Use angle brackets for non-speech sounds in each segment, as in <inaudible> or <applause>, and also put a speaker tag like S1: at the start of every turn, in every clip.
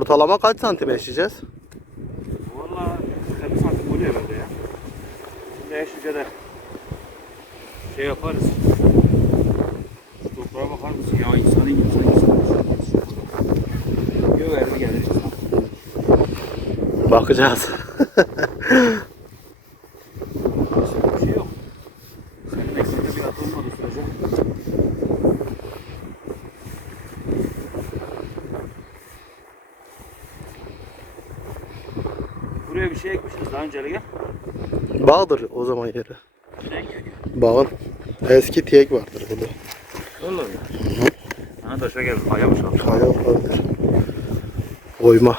S1: Ortalama kaç santim eşeceğiz?
S2: Valla 50 santim oluyor herhalde ya. Şimdi eşlice de şey yaparız. Şu toprağa bakar mısın ya insan insan. Yok verdi gelir insan.
S1: Bakacağız. <laughs>
S2: Bir şey yok. Senin eksinde bir at olmadığı sürece. Buraya bir şey ekmişiz daha önce gel.
S1: Bağdır o zaman yeri.
S2: Ne ektik?
S1: Bağın. Eski tiyek vardır burada.
S2: Allah Allah. Ha taşa gel. Ayamış abi.
S1: Kaya olabilir. Oyma.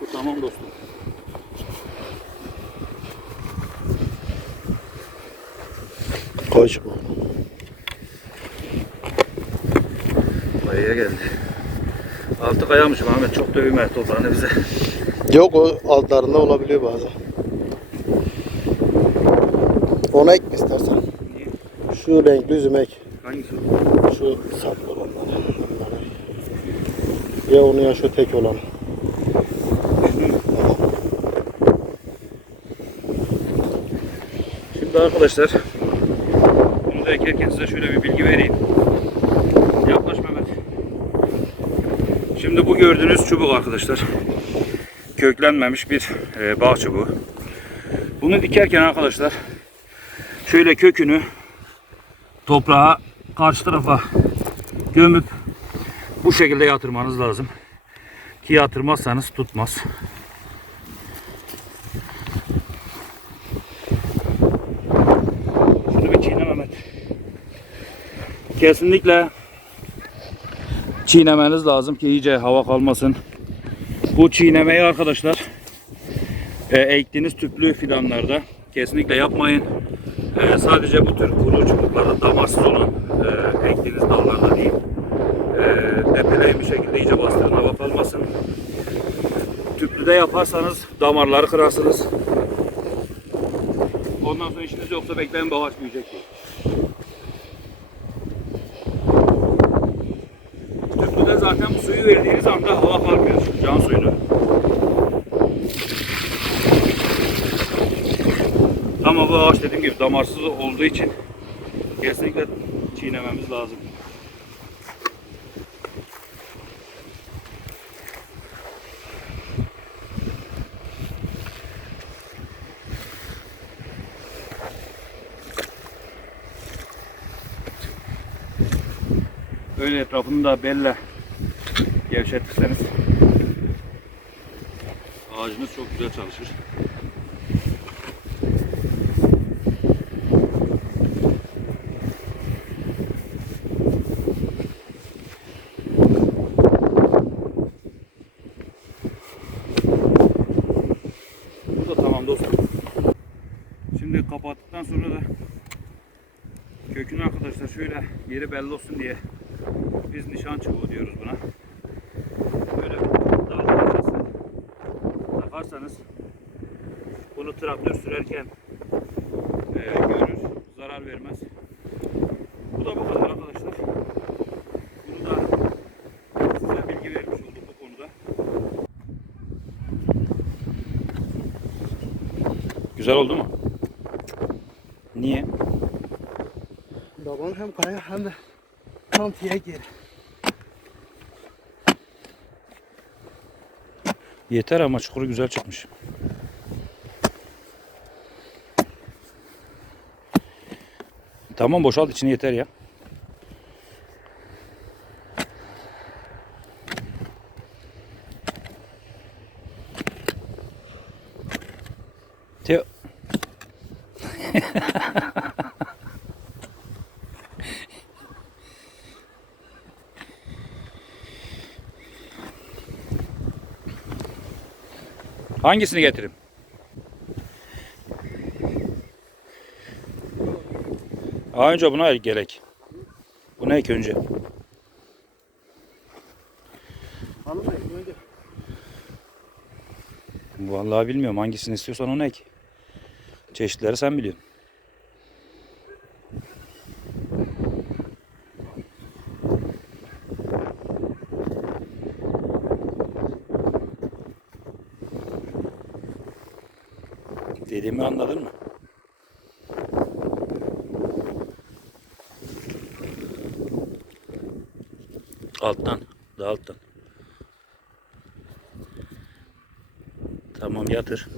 S2: Bu tamam dostum.
S1: Çubuğu.
S2: Kayaya geldi. Altı kayamışım Ahmet. Çok dövme toprağını bize.
S1: Yok o altlarında olabiliyor bazen. Ona ekme istersen.
S2: Niye?
S1: Şu renkli üzüm ek.
S2: Hangisi?
S1: Şu saplı. Bunları. Ya onu ya şu tek olan.
S2: Şimdi arkadaşlar ekerken size şöyle bir bilgi vereyim. Yaklaş Mehmet. Şimdi bu gördüğünüz çubuk arkadaşlar. Köklenmemiş bir e, bağ çubuğu. Bunu dikerken arkadaşlar şöyle kökünü toprağa karşı tarafa gömüp bu şekilde yatırmanız lazım. Ki yatırmazsanız tutmaz. Şunu bir çiğne Mehmet. Kesinlikle çiğnemeniz lazım ki iyice hava kalmasın. Bu çiğnemeyi arkadaşlar e, ektiğiniz tüplü fidanlarda kesinlikle yapmayın. E, sadece bu tür kuru çubuklarda damarsız olan e, ektiğiniz dallarda değil. E, epeleyin bir şekilde iyice bastırın hava kalmasın. Tüplüde yaparsanız damarları kırarsınız. Ondan sonra işiniz yoksa bekleyin bağış büyüyecek. Tüplüde zaten bu suyu verdiğiniz anda hava kalkıyor. Can suyunu. Ama bu ağaç dediğim gibi damarsız olduğu için kesinlikle çiğnememiz lazım. Böyle etrafını da belle gevşetirseniz ağacınız çok güzel çalışır. Bu da tamam dostum. Şimdi kapattıktan sonra da kökünü arkadaşlar şöyle yeri belli olsun diye biz nişan çubuğu diyoruz buna. Traktör sürerken e, görür, zarar vermez. Bu da bu kadar arkadaşlar. Bunu da size bilgi vermiş olduk bu konuda. Güzel oldu mu? Niye?
S1: Daban hem kaya hem de tam tiyek yeri.
S2: Yeter ama çukuru güzel çıkmış. Tamam boşalt içini yeter ya. Teo. <laughs> Hangisini getireyim? Aa, önce buna gerek. Buna ek önce. Vallahi bilmiyorum hangisini istiyorsan onu ek. Çeşitleri sen biliyorsun. Dediğimi anladın mı? Alttan, daha alttan. Tamam yatır.